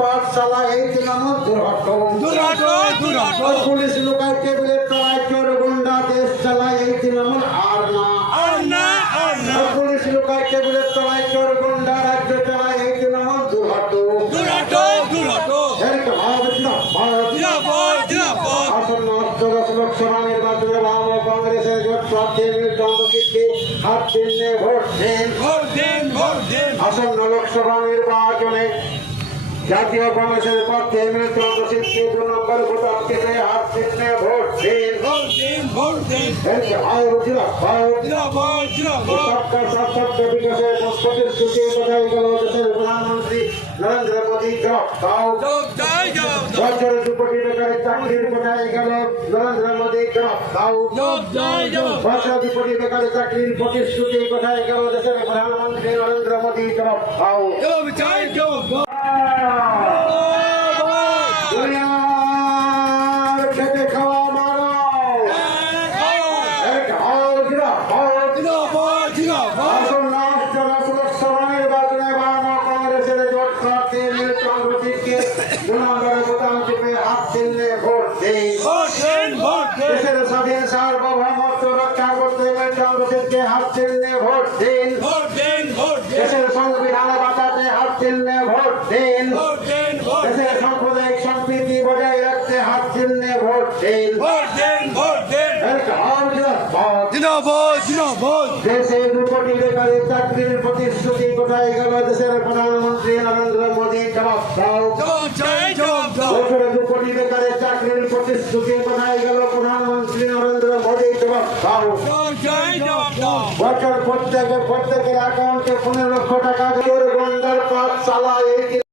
পাঠশালা এই তৃণমূল দুর্ঘট দুরাট দুরাট পুলিশ লোকায় টেবিলের তলায় চোর গুন্ডা দেশ চালায় এই তৃণমূল প্রার্থী চন্দ্রজিৎকে হাত চিহ্নে ভোট দিন ভোট দেন ভোট দেন আসন্ন লোকসভা নির্বাচনে জাতীয় কংগ্রেসের পক্ষে এমএলএ চন্দ্রজিৎকে দু নম্বর ভোটার কেটে হাত চিহ্নে ভোট দিন ভোট দেন ভোট দেন এর ভারত জিরাপদ জিরাপদ জিরাপদ সবকা সার্থক বিকাশের প্রতিশ্রুতি কোথায় গেল দেশের প্রধানমন্ত্রী নরেন্দ্র মোদী? দাও বছরে দু কোটি টাকার চাকরির কোথায় নরেন্দ্র মোদী জবাব দাও বছরে কোটি টাকার চাকরির প্রতিশ্রুতি কোথায় গেল দেশের প্রধানমন্ত্রী নরেন্দ্র মোদী জবাব দাও যোগ সার্বভৌমত্ব রক্ষা করতে হাত চিহ্নে ভোট দিন দেশের সংবিধান হাত চিহ্নে ভোট দিন দেশের সাম্প্রদায়িক সম্প্রীতি বজায় রাখতে হাত চিহ্নে ভোট দিন দেশে দু কোটি বেকারের প্রতিশ্রুতি কোথায় গেল দেশের প্রধানমন্ত্রী নরেন্দ্র মোদী জবাব দাও দু কোটি প্রতিশ্রুতি কোথায় গেল? বছর প্রত্যেকে প্রত্যেকের অ্যাকাউন্টে পনেরো লক্ষ টাকা চোর গন্ডার পাঁচ চালা এই